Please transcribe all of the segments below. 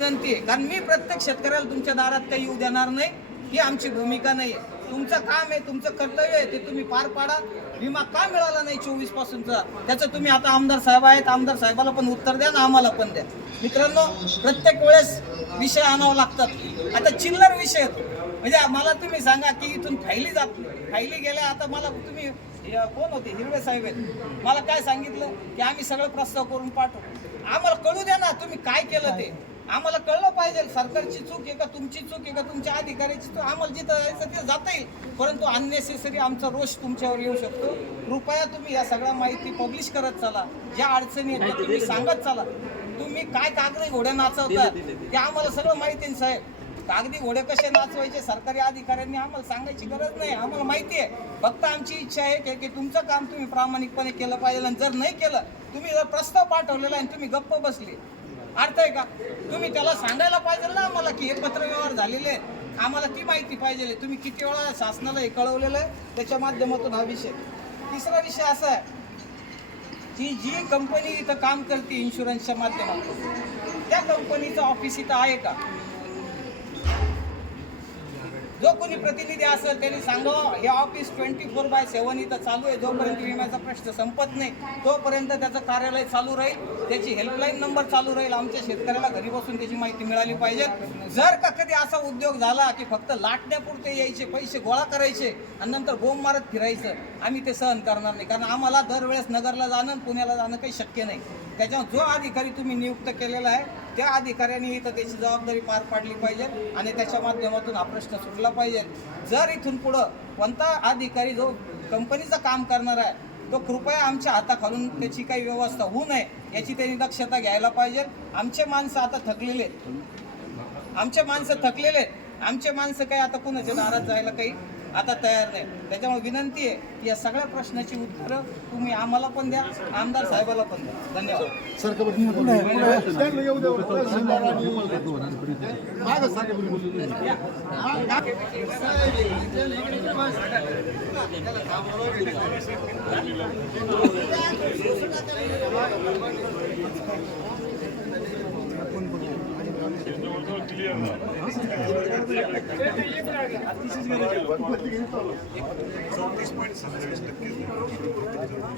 विनंती आहे, कारण मी प्रत्येक शेतकऱ्याला तुमच्या दारात काही येऊ देणार नाही, ही आमची भूमिका नाही आहे. तुमचं काम आहे, तुमचं कर्तव्य आहे, ते तुम्ही पार पाडा. विमा का मिळाला नाही 24 पासूनचा, त्याचं तुम्ही आता आमदार साहेब आहेत, आमदार साहेबाला पण उत्तर द्या ना, आम्हाला पण द्या. मित्रांनो, प्रत्येक वेळेस विषय आणावं लागतात. आता चिल्लर विषय म्हणजे मला तुम्ही सांगा की इथून फायली गेल्या. आता मला तुम्ही कोण होते, हिरवे साहेब आहेत, मला काय सांगितलं की आम्ही सगळं प्रस्ताव करून पाठवू. आम्हाला कळू द्या ना तुम्ही काय केलं ते, आम्हाला कळलं पाहिजे. सरकारची चूक आहे का तुमची चूक आहे का तुमच्या अधिकाऱ्याची चूक, आम्हाला जिथं जायचं ते जाता येईल, परंतु अननेसेसरी आमचा रोष तुमच्यावर येऊ शकतो. कृपया तुम्ही या सगळ्या माहिती पब्लिश करत चला, ज्या अडचणी आहेत त्या तुम्ही सांगत चला. तुम्ही काय कागदी घोडे नाचवतात ते आम्हाला सगळं माहिती आहे साहेब. कागदी घोडे कसे नाचवायचे सरकारी अधिकाऱ्यांनी आम्हाला सांगायची गरज नाही, आम्हाला माहिती आहे. फक्त आमची इच्छा आहे की तुमचं काम तुम्ही प्रामाणिकपणे केलं पाहिजे. आणि जर नाही केलं, तुम्ही जर प्रस्ताव पाठवलेला आणि तुम्ही गप्प बसले, अर्थ आहे का? तुम्ही त्याला सांगायला पाहिजे ना आम्हाला की हे पत्रव्यवहार झालेले आहेत, आम्हाला ती माहिती पाहिजे. तुम्ही किती वेळा शासनाला हे कळवलेलं आहे, त्याच्या माध्यमातून हा विषय. तिसरा विषय असा आहे की जी कंपनी इथं काम करते इन्शुरन्सच्या माध्यमातून, त्या कंपनीचं ऑफिस इथं आहे का? जो कोणी प्रतिनिधी असेल त्यांनी सांगावं हे ऑफिस 24/7 इथं चालू आहे. जोपर्यंत विम्याचा प्रश्न संपत नाही तोपर्यंत त्याचं कार्यालय चालू राहील, त्याची हेल्पलाईन नंबर चालू राहील. आमच्या शेतकऱ्याला घरी बसून त्याची माहिती मिळाली पाहिजे. जर का कधी असा उद्योग झाला की फक्त लाटण्यापुरते यायचे, पैसे गोळा करायचे आणि नंतर बोंब मारत फिरायचं, आम्ही ते सहन करणार नाही. कारण आम्हाला दरवेळेस नगरला जाणं पुण्याला जाणं काही शक्य नाही. त्याच्यामुळे जो अधिकारी तुम्ही नियुक्त केलेला आहे त्या अधिकाऱ्यांनी इथं त्याची जबाबदारी पार पाडली पाहिजे आणि त्याच्या माध्यमातून हा प्रश्न सुटला पाहिजे. जर इथून पुढं कोणता अधिकारी जो कंपनीचं काम करणार आहे तो कृपया आमच्या हाताखालून त्याची काही व्यवस्था होऊ नये याची त्यांनी दक्षता घ्यायला पाहिजे. आमचे माणसं आता थकलेले आहेत, आमचे माणसं काही आता कुणाच्या दारात जायला काही आता तयार नाही. त्याच्यामुळे विनंती आहे की या सगळ्या प्रश्नाची उत्तरं तुम्ही आम्हाला पण द्या, आमदार साहेबाला पण द्या. धन्यवाद.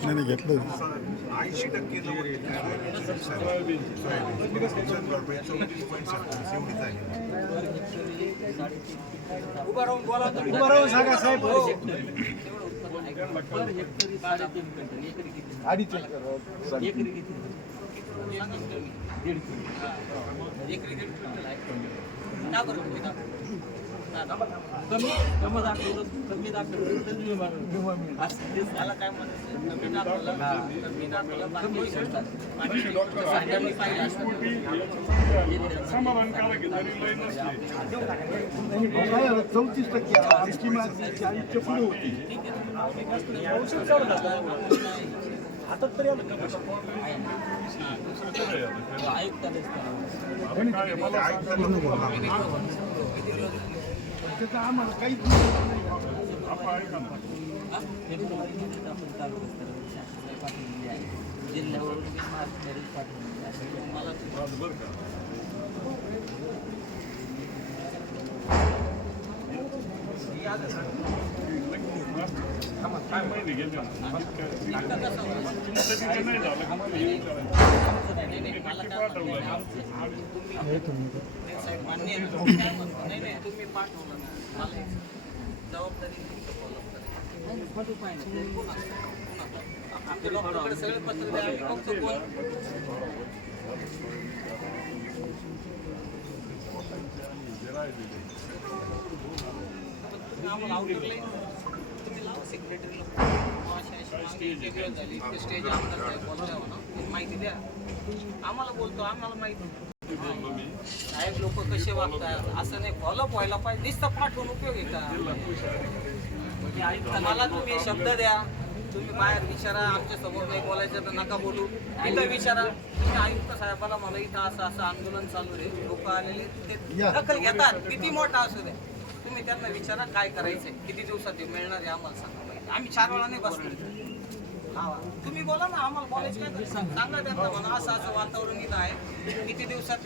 नाही घेतलं 80% उभा राहून सांगा साहेब. समाधानकारक आहे 34% आमची मागणी 40च्या पुढे होती. आता तरी आम्हाला काहीच जिल्ह्यावरून काय माहिती गेले तुम्ही पाठवलं मला जबाबदारी सगळे पत्र द्या. आम्हाला आवडले तुम्ही लावा सेक्रेटरीला स्टेज आमदार साहेब बोलताय ना, माहिती द्या आम्हाला. बोलतो आम्हाला माहिती साहेब लोक कसे वागतात असं नाही, फॉलोअप व्हायला पाहिजे. नुसतं पाठवून उपयोग आहे का? मला तुम्ही शब्द द्या, तुम्ही बाहेर विचारा, आमच्या समोर नाही बोलायचं तर नका बोलू, इथं विचारा. तुम्ही आयुक्त साहेबाला मला इथं असं असं आंदोलन चालू आहे, लोक आलेले ते दखल घेतात, किती मोठा असू दे. तुम्ही त्यांना विचारा काय करायचंय, किती दिवसात मिळणार आहे आम्हाला सांगा. आम्ही 4 वेळा नाही बसलो. तुम्ही बोला ना, आम्हाला बोलायचं काय सांगा त्यांना, म्हणा असं असं वातावरण इथं आहे, किती दिवसात